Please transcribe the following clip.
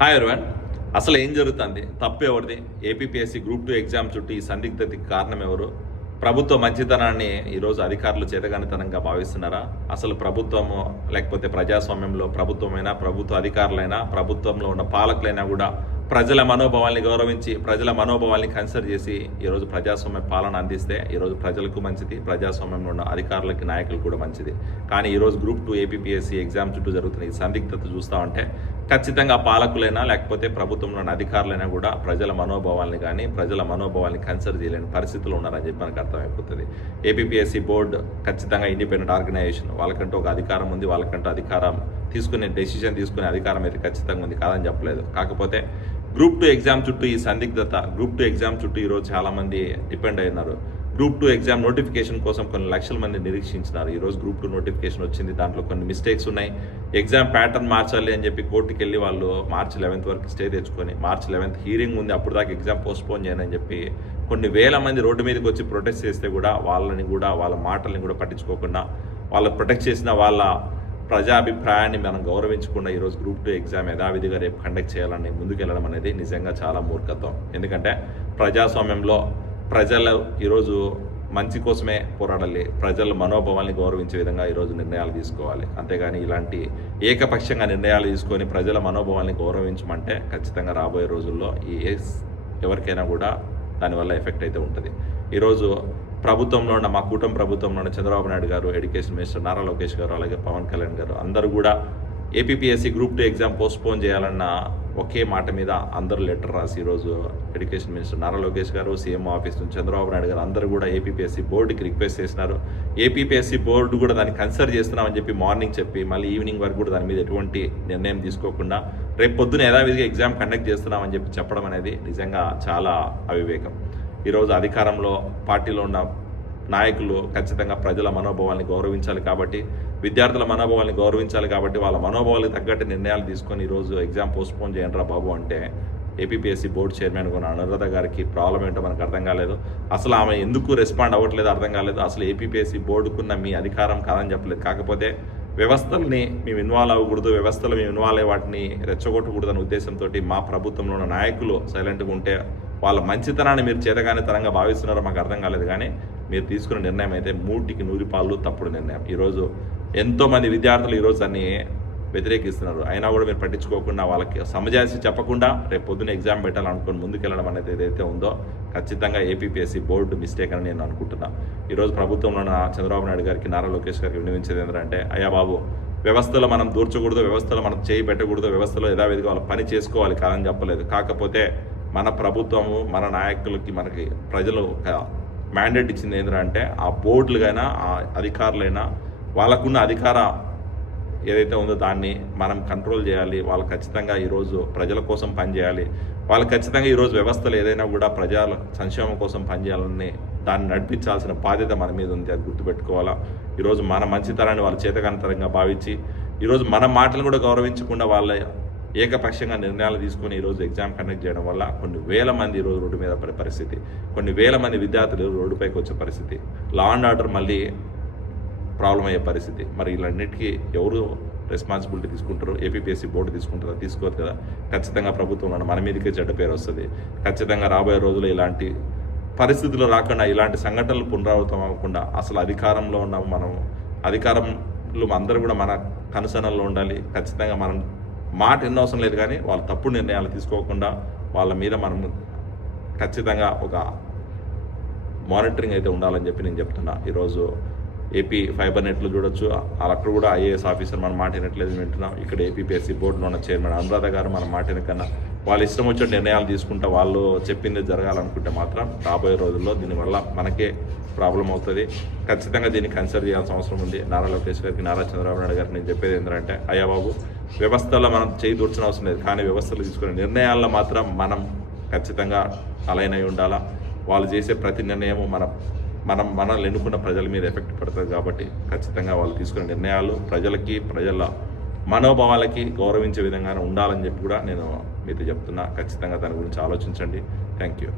Hi everyone. అసలు ఏం జరుగుతుంది? తప్పు ఎవరిది? ఏపీపీఎస్సీ గ్రూప్ 2 ఎగ్జామ్ చుట్టూ ఈ సందిగ్ధతకి కారణం ఎవరు? ప్రభుత్వ మంచితనాన్ని ఈరోజు అధికారులు చేతగానితనంగా భావిస్తున్నారా? అసలు ప్రభుత్వము లేకపోతే ప్రజాస్వామ్యంలో ప్రభుత్వమైనా, ప్రభుత్వ అధికారులైనా, ప్రభుత్వంలో ఉన్న పాలకులైనా కూడా ప్రజల మనోభావాల్ని గౌరవించి, ప్రజల మనోభావాల్ని కన్సిడర్ చేసి ఈరోజు ప్రజాస్వామ్య పాలన అందిస్తే ఈరోజు ప్రజలకు మంచిది, ప్రజాస్వామ్యంలో ఉన్న అధికారులకి, నాయకులకు కూడా మంచిది. కానీ ఈరోజు గ్రూప్ 2 ఏపీపీఎస్సీ ఎగ్జామ్ చుట్టూ జరుగుతున్న ఈ సందిగ్ధత చూస్తూ ఉంటే ఖచ్చితంగా పాలకులైనా లేకపోతే ప్రభుత్వంలో ఉన్న అధికారులైనా కూడా ప్రజల మనోభావాల్ని కానీ, ప్రజల మనోభావాల్ని కన్సిడర్ చేయలేని పరిస్థితులు ఉన్నారని చెప్పి మనకు అర్థమైపోతుంది. ఏపీపీఎస్సీ బోర్డు ఖచ్చితంగా ఇండిపెండెంట్ ఆర్గనైజేషన్, వాళ్ళకంటూ ఒక అధికారం ఉంది, వాళ్ళకంటూ అధికారం డెసిషన్ తీసుకునే అధికారం అయితే ఖచ్చితంగా ఉంది, కాదని చెప్పలేదు. కాకపోతే గ్రూప్ 2 ఎగ్జామ్ చుట్టూ ఈ సందిగ్ధత, గ్రూప్ 2 ఎగ్జామ్ చుట్టూ ఈరోజు చాలామంది డిపెండ్ అయినారు. గ్రూప్ 2 ఎగ్జామ్ నోటిఫికేషన్ కోసం కొన్ని లక్షల మంది నిరీక్షించినారు. ఈరోజు గ్రూప్ 2 నోటిఫికేషన్ వచ్చింది, దాంట్లో కొన్ని మిస్టేక్స్ ఉన్నాయి. ఎగ్జామ్ ప్యాటర్న్ మార్చాలి అని చెప్పి కోర్టుకి వెళ్ళి వాళ్ళు మార్చి 11th వరకు స్టే తెచ్చుకొని, మార్చి 11th హీరింగ్ ఉంది, అప్పుడు దాకా ఎగ్జామ్ పోస్ట్పోన్ చేయని అని చెప్పి కొన్ని వేల మంది రోడ్డు మీదకి వచ్చి ప్రొటెస్ట్ చేస్తే కూడా వాళ్ళ మాటల్ని కూడా పట్టించుకోకుండా, వాళ్ళు ప్రొటెక్ట్ చేసిన వాళ్ళ ప్రజాభిప్రాయాన్ని మనం గౌరవించకుండా ఈరోజు గ్రూప్ 2 ఎగ్జామ్ యథావిధిగా రేపు కండక్ట్ చేయాలని ముందుకెళ్ళడం అనేది నిజంగా చాలా మూర్ఖత్వం. ఎందుకంటే ప్రజాస్వామ్యంలో ప్రజలు ఈరోజు మంచి కోసమే పోరాడాలి, ప్రజల మనోభావాల్ని గౌరవించే విధంగా ఈరోజు నిర్ణయాలు తీసుకోవాలి. అంతేగాని ఇలాంటి ఏకపక్షంగా నిర్ణయాలు తీసుకొని ప్రజల మనోభావాల్ని గౌరవించమంటే ఖచ్చితంగా రాబోయే రోజుల్లో ఎవరికైనా కూడా దానివల్ల ఎఫెక్ట్ అయితే ఉంటుంది. ఈరోజు ప్రభుత్వంలో ఉన్న మా కూటమి ప్రభుత్వంలో ఉన్న చంద్రబాబు నాయుడు గారు, ఎడ్యుకేషన్ మినిస్టర్ నారా లోకేష్ గారు, అలాగే పవన్ కళ్యాణ్ గారు అందరూ కూడా ఏపీపీఎస్సీ గ్రూప్ 2 ఎగ్జామ్ పోస్ట్పోన్ చేయాలన్న ఒకే మాట మీద అందరూ లెటర్ రాసి ఈరోజు ఎడ్యుకేషన్ మినిస్టర్ నారా లోకేష్ గారు, సీఎం ఆఫీస్ నుంచి చంద్రబాబు నాయుడు గారు అందరూ కూడా ఏపీపీఎస్సీ బోర్డుకి రిక్వెస్ట్ చేసినారు. ఏపీపీఎస్సీ బోర్డు కూడా దాన్ని కన్సిడర్ చేస్తున్నామని చెప్పి మార్నింగ్ చెప్పి మళ్ళీ ఈవినింగ్ వరకు కూడా దాని మీద ఎటువంటి నిర్ణయం తీసుకోకుండా రేపు పొద్దున యథావిధిగా ఎగ్జామ్ కండక్ట్ చేస్తున్నామని చెప్పి చెప్పడం అనేది నిజంగా చాలా అవివేకం. ఈరోజు అధికారంలో పార్టీలో ఉన్న నాయకులు ఖచ్చితంగా ప్రజల మనోభావాల్ని గౌరవించాలి కాబట్టి, విద్యార్థుల మనోభావాల్ని గౌరవించాలి కాబట్టి వాళ్ళ మనోభావాలకు తగ్గట్టు నిర్ణయాలు తీసుకొని ఈరోజు ఎగ్జామ్ పోస్ట్పోన్ చేయండిరా బాబు అంటే ఏపీపీఎస్సీ బోర్డు చైర్మన్ కొన్న అనురాధ గారికి ప్రాబ్లం ఏంటో మనకు అర్థం కాలేదు. అసలు ఆమె ఎందుకు రెస్పాండ్ అవ్వట్లేదు అర్థం కాలేదు. అసలు ఏపీపీఎస్సీ బోర్డుకున్న మీ అధికారం కాదని చెప్పలేదు. కాకపోతే వ్యవస్థల్ని మేము ఇన్వాల్వ్ అవ్వకూడదు, వ్యవస్థలు మేము ఇన్వాల్వ్ అయ్యే వాటిని రెచ్చగొట్టకూడదు అనే ఉద్దేశంతో మా ప్రభుత్వంలో ఉన్న నాయకులు సైలెంట్గా ఉంటే వాళ్ళ మంచితనాన్ని మీరు చేతగానితనంగా భావిస్తున్నారో మాకు అర్థం కాలేదు. కానీ మీరు తీసుకున్న నిర్ణయం అయితే 100% తప్పుడు నిర్ణయం. ఈరోజు ఎంతోమంది విద్యార్థులు ఈరోజు దాన్ని వ్యతిరేకిస్తున్నారు. అయినా కూడా మీరు పట్టించుకోకుండా, వాళ్ళకి సమజాసి చెప్పకుండా రేపు పొద్దున్న ఎగ్జామ్ పెట్టాలనుకుని ముందుకెళ్ళడం అనేది ఏదైతే ఉందో ఖచ్చితంగా ఏపీపీఎస్సీ బోర్డు మిస్టేక్ అని నేను అనుకుంటున్నాను. ఈరోజు ప్రభుత్వంలో ఉన్న చంద్రబాబు నాయుడు గారికి, నారా లోకేష్ గారికి వినియోగించేది ఏంటంటే, అయ్యా బాబు, వ్యవస్థలో మనం దూర్చకూడదు, వ్యవస్థలో మనం చేయి పెట్టకూడదు, వ్యవస్థలో యథావిధిగా వాళ్ళ పని చేసుకోవాలి కాదని చెప్పలేదు. కాకపోతే మన ప్రభుత్వము, మన నాయకులకి, మనకి ప్రజలు ఒక మ్యాండేట్ ఇచ్చింది ఏంటంటే ఆ బోర్డులుగైనా, ఆ అధికారులైనా వాళ్ళకున్న అధికార ఏదైతే ఉందో దాన్ని మనం కంట్రోల్ చేయాలి. వాళ్ళు ఖచ్చితంగా ఈరోజు ప్రజల కోసం పనిచేయాలి. వాళ్ళు ఖచ్చితంగా ఈరోజు వ్యవస్థలు ఏదైనా కూడా ప్రజల సంక్షేమం కోసం పనిచేయాలని దాన్ని నడిపించాల్సిన బాధ్యత మన మీద ఉంది. అది గుర్తుపెట్టుకోవాలా. ఈరోజు మన మంచితనాన్ని వాళ్ళు చేతకానితనంగా భావించి ఈరోజు మన మాటలు కూడా గౌరవించకుండా వాళ్ళ ఏకపక్షంగా నిర్ణయాలు తీసుకొని ఈరోజు ఎగ్జామ్ కండక్ట్ చేయడం వల్ల కొన్ని వేల మంది ఈరోజు రోడ్డు మీద పడే పరిస్థితి, కొన్ని వేల మంది విద్యార్థులు రోడ్డుపైకి వచ్చే పరిస్థితి, లా అండ్ ఆర్డర్ మళ్ళీ ప్రాబ్లం అయ్యే పరిస్థితి. మరి ఇలాన్నిటికీ ఎవరు రెస్పాన్సిబిలిటీ తీసుకుంటారు? ఏపీపీఎస్సీ బోర్డు తీసుకుంటారా? తీసుకోరు కదా. ఖచ్చితంగా ప్రభుత్వం మన మీదకే చెడ్డ పేరు వస్తుంది. ఖచ్చితంగా రాబోయే రోజుల్లో ఇలాంటి పరిస్థితులు రాకుండా, ఇలాంటి సంఘటనలు పునరావృతం అవ్వకుండా, అసలు అధికారంలో ఉన్నాము మనం, అధికారంలో అందరూ కూడా మన కనుసనల్లో ఉండాలి. ఖచ్చితంగా మనం మాట ఎన్నో అవసరం లేదు, కానీ వాళ్ళు తప్పుడు నిర్ణయాలు తీసుకోకుండా వాళ్ళ మీద మనం ఖచ్చితంగా ఒక మానిటరింగ్ అయితే ఉండాలని చెప్పి నేను చెప్తున్నా. ఈరోజు ఏపీ ఫైబర్ నెట్లు చూడొచ్చు, అక్కడ కూడా ఐఏఎస్ ఆఫీసర్ మన మాట వినట్లేదు వింటున్నాం. ఇక్కడ ఏపీపీఎస్సీ బోర్డులో ఉన్న చైర్మన్ అనురాధ గారు మన మాట వినకన్నా వాళ్ళు ఇష్టం వచ్చిన నిర్ణయాలు తీసుకుంటా వాళ్ళు చెప్పింది జరగాలనుకుంటే మాత్రం రాబోయే రోజుల్లో దీనివల్ల మనకే ప్రాబ్లం అవుతుంది. ఖచ్చితంగా దీన్ని కన్సిడర్ చేయాల్సిన అవసరం ఉంది. నారా లోకేష్ గారికి, నారా చంద్రబాబు నాయుడు గారికి నేను చెప్పేది ఏంటంటే, అయ్యా బాబు, వ్యవస్థలో మనం చేయి దూర్చిన అవసరం లేదు, కానీ వ్యవస్థలు తీసుకునే నిర్ణయాల్లో మాత్రం మనం ఖచ్చితంగా అలైన్ అయి ఉండాలా. వాళ్ళు చేసే ప్రతి నిర్ణయము మనల్ని ఎన్నుకున్న ప్రజల మీద ఎఫెక్ట్ పడుతుంది. కాబట్టి ఖచ్చితంగా వాళ్ళు తీసుకునే నిర్ణయాలు ప్రజలకి, ప్రజల మనోభావాలకి గౌరవించే విధంగానే ఉండాలని చెప్పి కూడా నేను మీతో చెప్తున్నా. ఖచ్చితంగా దాని గురించి ఆలోచించండి. Thank you.